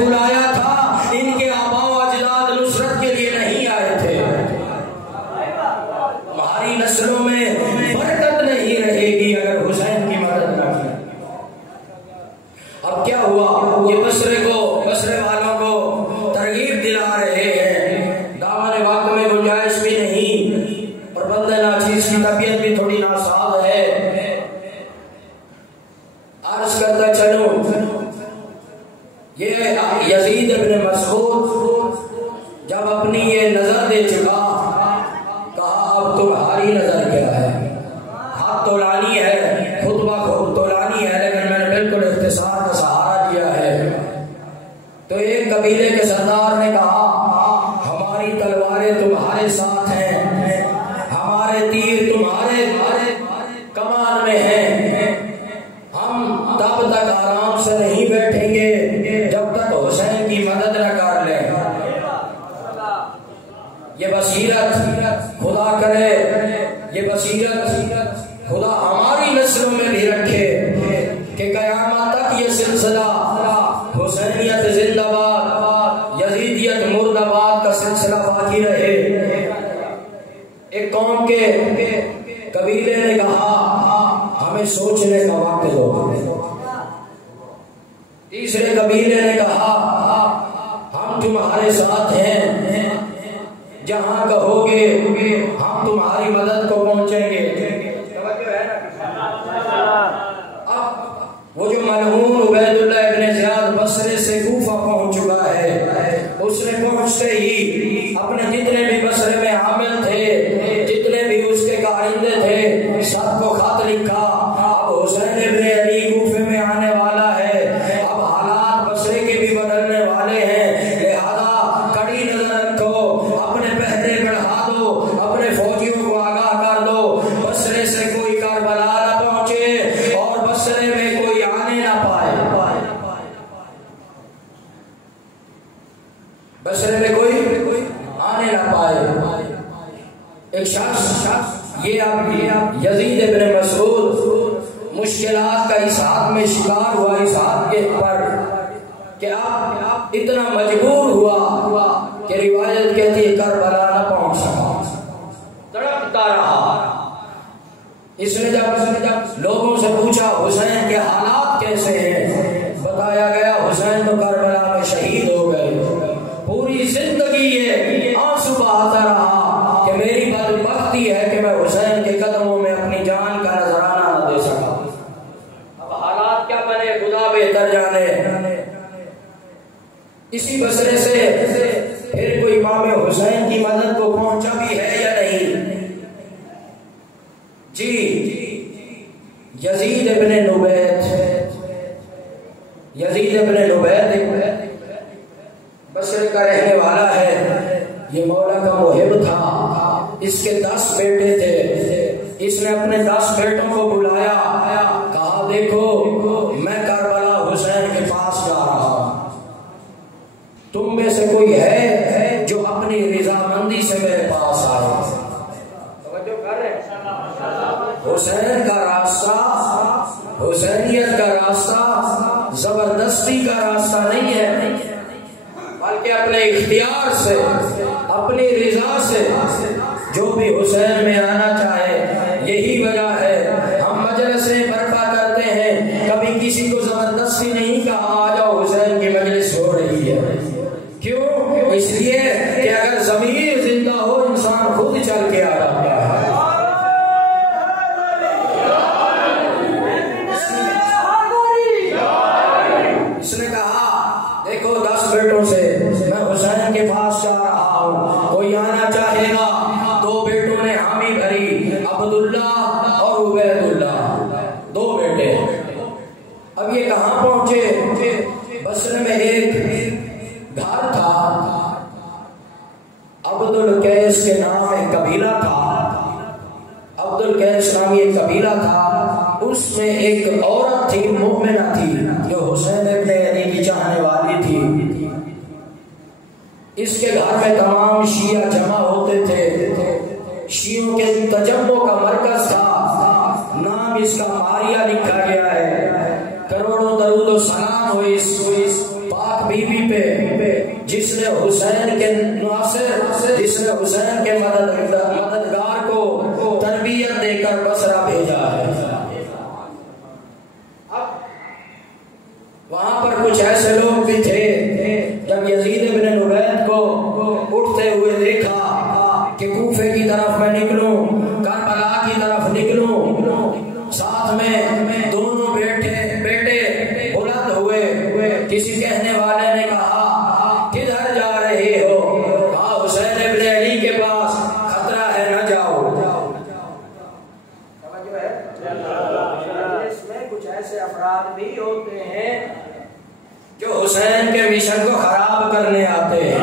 बुलाया था, इनके आबा अजदाद नुसरत के लिए नहीं आए थे। तुम्हारी नस्लों में बरकत नहीं रहेगी अगर हुसैन की मदद न की। अब क्या हुआ, ये बसरे वालों को तरगीब दिला रहे हैं, दामन वक्त में गुंजाइश भी नहीं और बंदे नाचीज की तबीयत भी थोड़ी नासाज है। अर्ज करता चलो, ये यजीद इब्न मसऊद जब अपनी ये नजर दे चुका, कहा अब तुम्हारी नजर क्या है, हाथ तोलानी है, खुतबा तोलानी है, लेकिन मैंने बिल्कुल इख्तिसार का सहारा दिया है। तो एक कबीले के सरदार ने कहा, हमारी तलवारें तुम्हारे साथ हैं, हमारे तीर तुम्हारे कमान में हैं, हम तब तक आराम से नहीं बैठेंगे जब तक हुसैन की मदद न कर ले। ये बसीरत खुदा करे, ये बसीरत खुदा हमारी नस्लों में भी रखे कि कयामत तक ये सिलसिला हुसैनियत जिंदाबाद, यजीदियत मुर्दाबाद का सिलसिला बाकी रहे। एक कौम के कबीले ने कहा, हमें सोचने का वक्त दो। तीसरे कबीले ने कहा, हम तुम्हारे साथ हैं, जहां कहोगे हम तुम्हारी मदद को पहुंचेंगे। अब वो जो मलहून उबैदुल्लाह इब्न ज़ियाद बसरे से कूफा पहुंच चुका है, उसने पहुंचते ही अपने जितने भी बसरे में आमिल थे, जितने भी उसके कारिंदे थे, सबको खत लिखा। अब हुसैन इब्न अली कूफे में आने वाला है, अब हालात बसरे के भी बदलने वाले हैं, लिहाजा कड़ी नजर रखो, अपने पहरे बढ़ा दो, अपने फौजियों को आगाह कर दो, बसरे से कोई करबला न पहुंचे और बसरे में कोई आने ना पाए, बसरे में कोई आने ना पाए। एक शख्स ये यजीद इब्न मसऊद मुश्किलात का इस हाथ में शिकार हुआ, इस हाथ के पर कि आप इतना मजबूर हुआ कि रिवायत कहती है करबला न पहुंच सका, तड़पता रहा। इसने जब लोगों से पूछा हुसैन के हालात कैसे हैं, बताया गया हुसैन तो करबला में शहीद हो गए। पूरी जिंदगी ये आंसू बहाता रहा कि मेरी बदबख्ती है कि मैं हुसैन के कदमों में अपनी जान का नजराना न दे सका। अब हालात क्या बने खुदा बेहतर जाने। इसी बसरे से फिर कोई इमाम हुसैन की मदद को पहुंचा भी है या नहीं? जी, यजीद इब्न नुबैत बसरे का रहने वाला है। ये मौला का मुहिब था, इसके 10 बेटे थे। इसने अपने 10 बेटों को बुलाया, कहा देखो मैं करबला हुसैन के पास जा रहा हूं, तुम में से कोई है जो अपनी रिजामंदी से मेरे पास आए। हुसैन का रास्ता, हुसैनियत का रास्ता जबरदस्ती का रास्ता नहीं है, बल्कि अपने इख्तियार से, अपनी रिजा से जो भी हुसैन में आना चाहे। यही वजह है हम मजलिसें बर्पा करते हैं, कभी किसी को जबरदस्ती नहीं कहा आ जाओ हुसैन की मजलिस हो रही है। क्यों? इसलिए कि अगर ज़मीर जिंदा हो इंसान खुद चल के आ जाता है। इसने कहा देखो 10 बेटों से मैं हुसैन के पास जा रहा हूँ, कोई आना चाहेगा? 2 बेटों ने हामी भरी, अब्दुल्ला और उबैदुल्ला, 2 बेटे। अब ये कहाँ पहुंचे? बसरे में एक घर था, अब्दुल कैस के नाम एक कबीला था। अब्दुल कैस नाम एक कबीला था, उसमें एक औरत थी, मुमिना थी, जो हुसैन इब्न अली की चाहने वाली थी। इसके घर में तमाम शिया जमा होते थे। शियों के तजम्मो का मरकज था, नाम इसका मारिया लिखा गया है। करोड़ों दरूद व सलाम हो इस पाक बीबी पे हुसैन के नासिर, जिसने हुसैन के मददगार को तरबियत देकर बसरा भेजा है। अब वहां पर कुछ ऐसे लोग भी थे, जब यजीद इब्न नुबैत को उठते हुए देखा कि कूफे की तरफ मैं निकलूं, करबला की तरफ निकलूं, साथ में दोनों बेटे बुलंद हुए। किसी कहने वाले ने कहा किधर जा रहे हो? कहा हुसैन इब्न अली के पास, खतरा है न जाओ। इसमें कुछ ऐसे अफराद भी होते हैं जो हुसैन के मिशन को खराब करने आते हैं,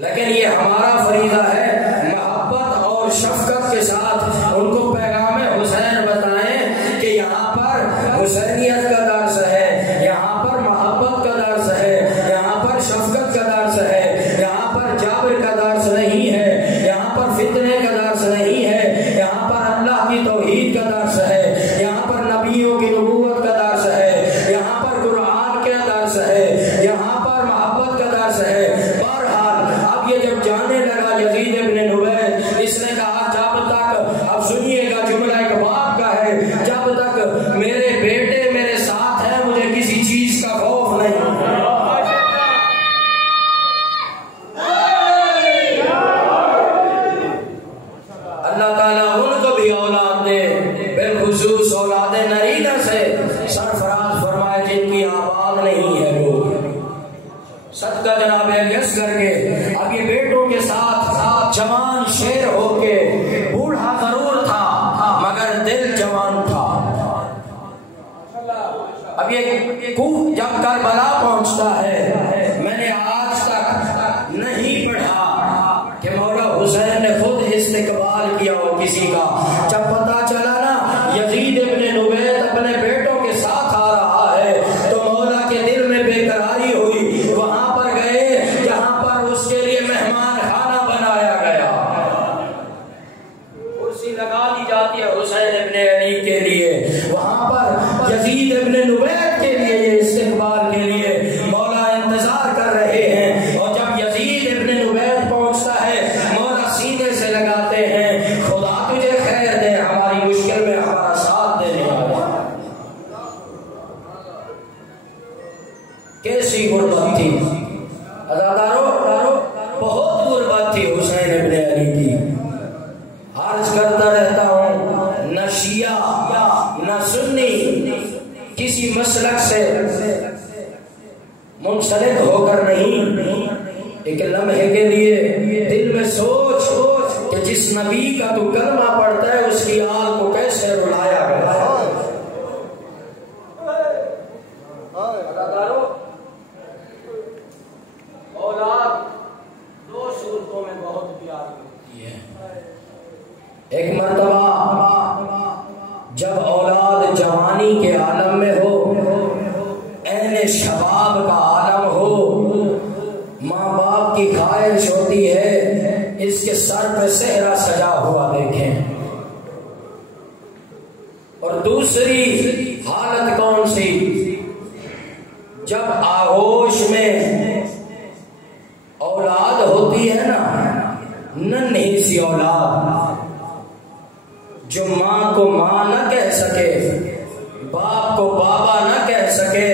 लेकिन ये हमारा फरीजा है मोहब्बत और शफकत के साथ उनको पैगाम हुसैन बताएं कि यहाँ पर हुसैनियत का दर्स है, यहाँ पर मोहब्बत का दर्स है, यहाँ पर शफकत का दर्स है, यहाँ पर जाबिर का दर्स नहीं है, यहाँ पर फितने का दर्स नहीं है, यहाँ पर अल्लाह की तौहीद का दर्स है, यहाँ पर नबियों की नबूवत का दर्स है, यहाँ पर कुरान का दर्स है, यहाँ पर मोहब्बत का दर्स है। अब ये जब जाने लगा यजीद इब्न नुबैत, इसने कहा जब तक, अब सुनिएगा जुमला एक बाप का है, जब तक मेरे बेटे मेरे साथ है मुझे किसी चीज का खौफ नहीं। अल्लाह ताला उनको भी औलाद दे, बिलखुसूस औलाद नरीना से सरफराज फरमाए जिनकी आबाद नहीं है वो सदका जनाब यस करके। अब ये बेटों के साथ साथ जवान शेर होके, बूढ़ा जरूर था मगर दिल जवान था। अब ये जब करबला पहुंचता है, मैंने आज तक नहीं पढ़ा कि मौला हुसैन ने खुद इस्तिकबाल किया हो किसी का। जब पता चला ना यजीद इब्न नुबैत अपने बेटों के साथ आ रहा है तो मौला के दिल में बेकरारी हुई। वहां पर गए जहां पर उसके लिए मेहमान खाना बनाया गया, कुर्सी लगा दी जाती है हुसैन इब्न अली के लिए, वहां पर यजीद इब्न नुबैत के लिए, ये इस्तिकबाल के लिए मौला इंतजार कर रहे हैं। और जब यजीद इब्न नुबैत पहुंचता है, मौला सीने से लगाते हैं, खुदा तुझे खैर दे, हमारी मुश्किल में हमारा साथ देने वाला। कैसी गुर्बत थी अज़ादारों, बहुत गुर्बत थी हुसैन इब्न अली की। अर्ज करता रहता हूँ, न शिया न सुन्नी किसी मसलक से मुंसलिक होकर नहीं, एक लम्हे के लिए दिल में सोच कि जिस नबी का तू कलमा पढ़ता है उसकी आल को कैसे रुलाया गया। औलाद दो सूरतों में बहुत प्यारी होती है। एक मर्तबा जब औलाद जवानी के आलम में हो, ऐने शबाब का आलम हो, माँ बाप की ख्वाहिश होती है इसके सर पे सेहरा सजा हुआ देखें। और दूसरी हालत कौन सी, जब आगोश में औलाद होती है ना, नन्ही सी औलाद जो माँ को माँ न कह सके, बाप को बाबा न कह सके,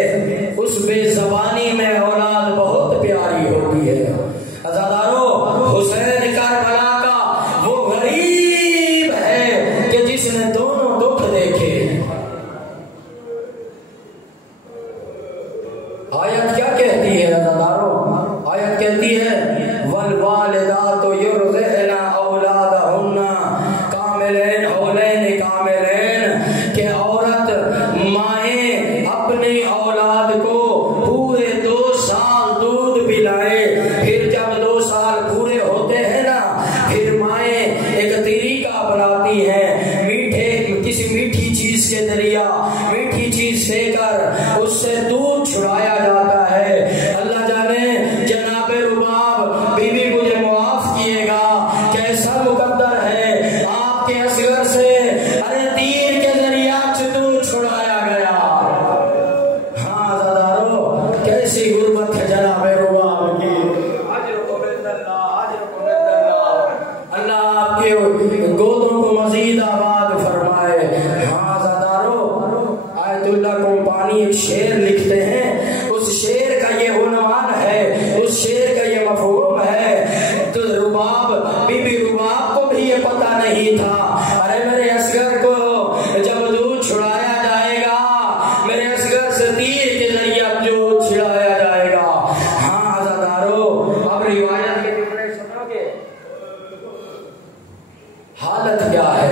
उस बेजबानी में औलाद बहुत प्यारी होती है। अज़ादारों, हुसैन करबला का वो गरीब है कि जिसने दोनों दुख देखे। आयत क्या कहती है अज़ादारों? आयत कहती है वल वालिदातु युरज़िअना औलादहुन्ना कामिलैन हौलैन कामिलैन, के औरत माएँ अपनी औलाद को पूरे 2 साल दूध पिलाए। फिर जब 2 साल पूरे होते हैं ना, फिर माएँ एक तरीका अपनाती हैं, किसी मीठी चीज के जरिया मीठी चीज देकर उससे दूध छुड़ाया जाता है। अल्लाह जाने जनाबे रुबाब बीबी मुझे मुआफ किएगा, कैसा मुकद्दर है आपके असगर से, अरे तीर के जरिया से दूध छुड़ाया गया। हाँ ज़ादारो, कैसी गुर्बत है जना लिखते हैं, उस शेर का ये उन्वान है, उस शेर का ये मफहूम है। तो रुबाब, बीबी रुबाब को भी ये पता नहीं था, अरे मेरे असगर को जब दूध छुड़ाया जाएगा, मेरे असगर से तीर के जरिए दूध छिड़ाया जाएगा। हाँ अज़ादारो, अब रिवायत के जुमले सुनोगे, हालत क्या है।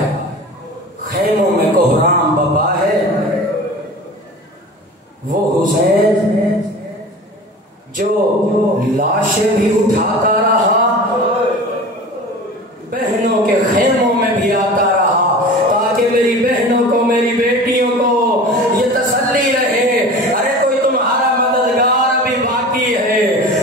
खेमों में कोहराम बपा है, वो हुसैन जो लाशें भी उठाता रहा, बहनों के खेमों में भी आता रहा, ताकि मेरी बहनों को, मेरी बेटियों को ये तसल्ली रहे, अरे कोई तुम्हारा मददगार अभी बाकी है।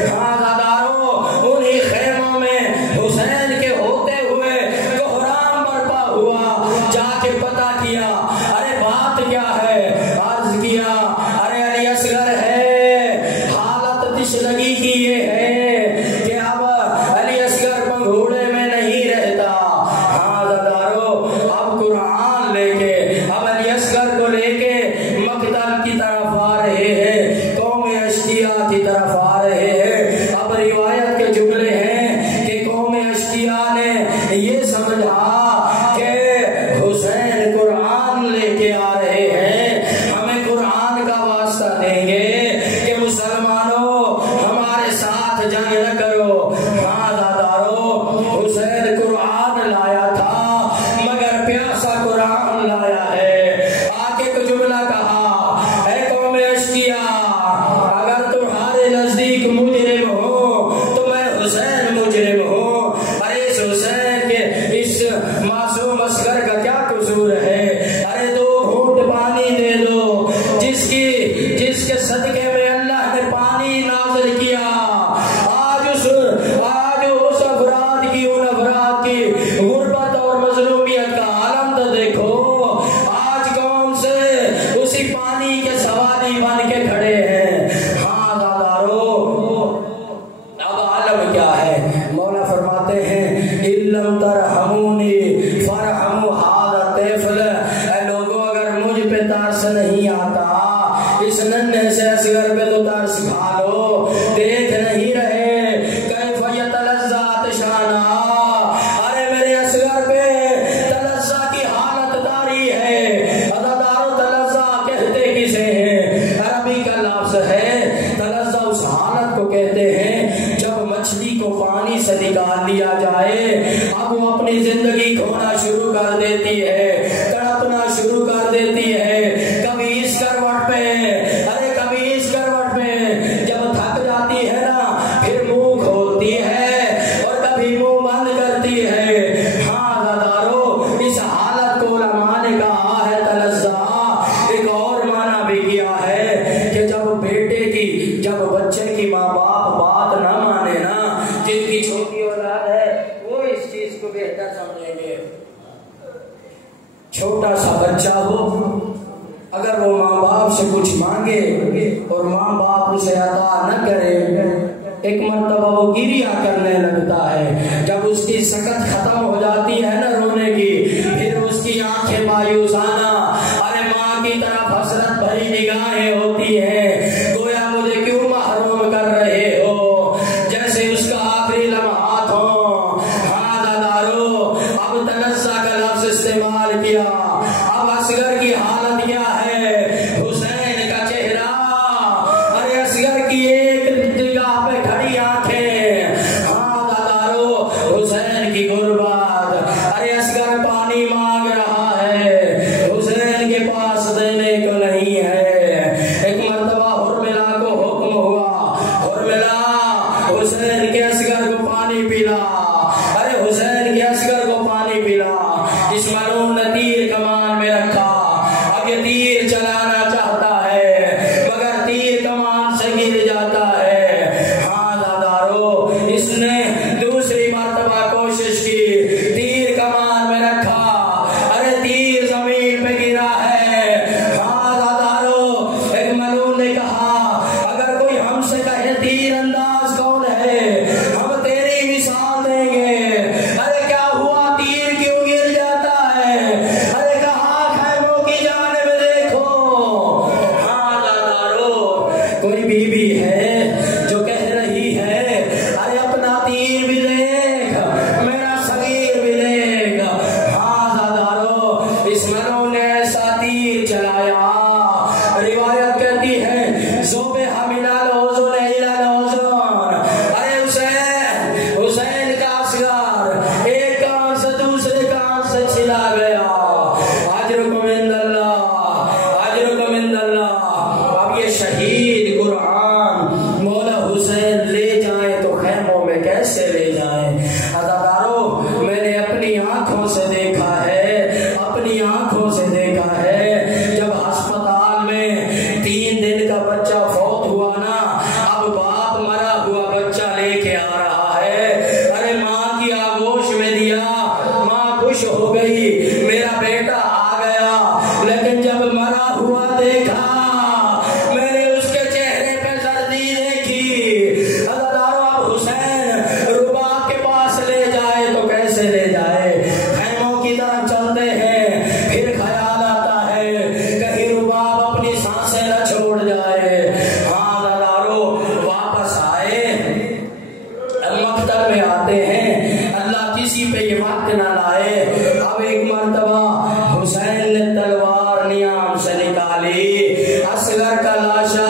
हाँ ज़ादारो, उन्हीं खेमों में हुसैन के होते हुए कोहराम बरपा हुआ। जाके पता किया, अरे बात क्या है, अर्ज किया, अरे अली असगर है, हालत तिशनगी की ये है कि अब अली असगर पंघूड़े में नहीं रहता। हाँ ज़ादारो, अब कुरान लेके, अब अली असगर को लेके मकतल की तरफ आ रहे हैं, कौम अश्किया की तरफ आ रहे हैं। अब रिवायत के जुमले हैं कि कौम अश्किया ने ये समझा कि हुसैन कुरान लेके आ रहे हैं, हमें कुरान का वास्ता देंगे कि मुसलमानों हमारे साथ जंग न करो। हाँ ज़ादारो, हुसैन कुरान लाया था, मगर प्यासा कुरान लाया है। आके को जुमला कहा, है कौम अश्किया, अगर तुम्हारे नजदीक मुजरिम हो तो मैं हुसैन मुजरिम हूँ। अरे इस हुसैन के, इस मासूम असगर का क्या कसूर है, अरे दो घूंट पानी दे दो, जिसके सदके में अल्लाह ने पानी नाज़िल किया। आज उस अफराद की, उन अफराद की गुर्बत और मजलूमियत का आलम तो देखो, आज कौन से उसी पानी के सवारी बन के खड़े हैं। हाँ ज़ादारो, अब आलम क्या है। मौला फरमाते हैं, इल्लम तरहमूनी फरहमू हादा तैफल, लोगों अगर मुझ पे तरस नहीं आता, इस नन्हे से असगर पे तो तरस खा लो। देख नहीं रहे कैफ यतलज़्ज़ा अतशाना, अरे मेरे असगर पे तलज़्ज़ा की हालत तारी है। अज़ादारो, तलज़्ज़ा कहते किसे हैं, अरबी का लफ्ज़ है। तलज़्ज़ा उस हालत को कहते हैं जब मछली को पानी से निकाल लिया जाए, अब वो अपनी जिंदगी खोना शुरू कर देती है, तड़पना शुरू कर देती है। कभी इस करवट पे, अरे कभी इस करवट पे, जब थक जाती है ना, फिर मुंह खोलती है और कभी मुंह बंद करती है। हाँ ज़ादारो, इस हालत को उलमा ने कहा है तलज़्ज़ा। एक और माना भी किया है कि जब बेटे की, जब बच्चे की माँ बाप बात ना माने ना, जिनकी छोटी औलाद है वो इस चीज को बेहतर समझेंगे। छोटा सा बच्चा हो, अगर वो माँ बाप से कुछ मांगे और माँ बाप उसे अता न करे, एक मर्तबा वो गिरिया करने लगता है। जब उसकी सकत खत्म हो जाती है ना रोने की, फिर उसकी आंखें मायूसाना, अरे माँ की तरफ हसरत भरी निगाहें होती हैं, गोया मुझे क्यों महरूम कर रहे हो, जैसे उसका आखिरी लम्हात हो। हाँ ज़ादारो, अब तलज़्ज़ा का लफ्ज़ इस्तेमाल किया। अब असगर की हालत क्या है, हुसैन का चेहरा, अरे असगर की एक निगाह पे खड़ी आंखें। हाँ ज़ादारो, हुसैन की गुर्बत, कोई बीबी है जो कह रही है अरे अपना तीर भी देख, मेरा सगीर भी देख। हाँ दादारो, इस मनो ने ऐसा तीर चलाया, रिवायत कहती है ज़ोबे हमिला लोज़ो नैला लोज़ोन। अरे हुसैन का असगर एक कान से दूसरे कान से छिला गया। अजरुकुम इंदल्लाह, अजरुकुम इंदल्लाह। अब ये शहीद कुरान मौला हुसैन ले जाए तो खैमों में कैसे ले जाए। अज़ादारो, मैंने अपनी आंखों से देखा है, अपनी आंखों से देखा है, जब अस्पताल में 3 दिन का बच्चा फौत हुआ ना, अब बाप मरा हुआ बच्चा लेके आ रहा है। अरे माँ की आगोश में दिया, माँ खुश हो गई, मेरा बेटा आ गया। लेकिन जब मरा हुआ देखा, मैंने उसके चेहरे पे सर्दी देखी। अज़ादारो, अब हुसैन रुबाब के पास ले जाए तो कैसे ले जाए। खैमों की तरफ चलते हैं, फिर ख्याल आता है कहीं रुबाब अपनी सांसें न छोड़ जाए। हाँ अज़ादारो, वापस आए, मकतब में आते हैं, अल्लाह किसी पे ये वक्त ना लाए। अब एक मर्तबा हुसैन ने तलवार नियाम से निकाली, असगर का लाशा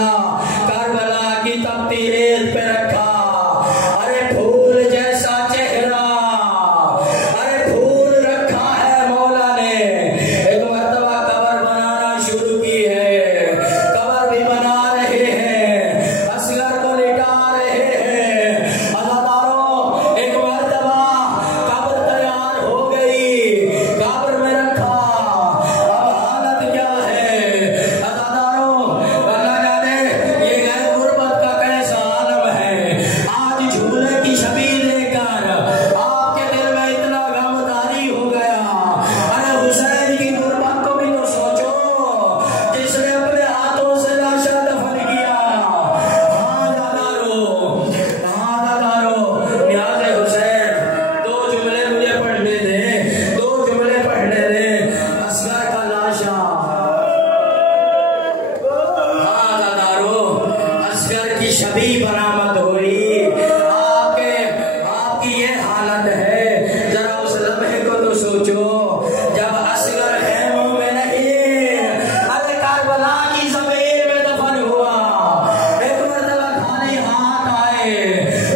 करबला की तपती रेत पे रखा। अरे फूल जैसा चेहरा, अरे फूल रखा है मौला ने। एक मर्तबा कब्र बनाना शुरू की है, कब्र भी बना रहे हैं, असगर को लिटा रहे हैं। अज़ादारो, एक मर्तबा कब्र तैयार हो गई, कब्र में रखा। अब हालत क्या है अज़ादारो, अल्लाह जाने ये गैर गुर्बत का कैसा आलम है। आज झूले की छवि देखकर आपके दिल में इतना गम तारी हो गया। अरे हुसैन की गुर्बत को भी तो सोचो, जिसने अपने हाथों से लाशा दफन किया। हाँ दादारो, हाँ दादारो, न्याज़े हुसैन, 2 जुमले मुझे पढ़ने दे, 2 जुमले पढ़ने दे। असगर का लाशा, हाँ दादारो, असगर की छवि बरामद हुई। आपकी ये हालत है, जरा उस लम्हे को तो सोचो जब असगर खैमों में नहीं, अरे करबला की जमीन में दफन हुआ। एक मर्तबा खाली हाथ आए।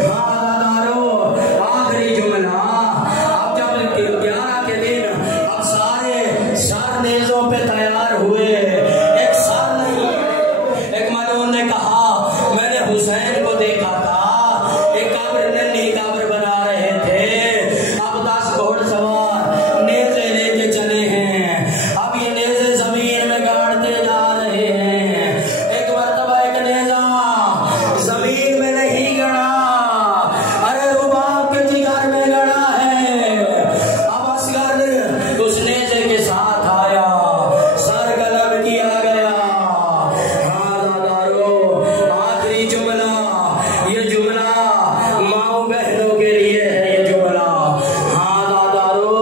हाँ दादारो, आखिरी जुमला, अब जब 11 के दिन अब सारे सर नेज़ों पे तैयार हुए, एक सर नहीं, एक मलून ने कहा मैंने हुसैन को देखा था, एक कब्र नन्ही कब्र बना रहे थे। अब 10 घोड़सवार नेज़े लेके चले हैं, अब ये नेज़े जमीन में गाड़ते जा रहे हैं। एक मर्तबा एक नेज़ा जमीन में नहीं गड़ा, अरे रुबाब के जिगर में गड़ा है। अब असगर उस नेज़े के साथ आया, सर कलम किया गया। हाँ दादारो, आखिरी जुमला, ये जुमला माओ बहनों के लिए है, ये जुमला। हाँ दादारो,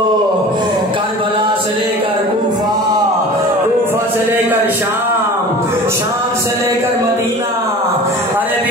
करबला से लेकर कूफा, कूफा से लेकर शाम, शाम से लेकर मदीना, अरे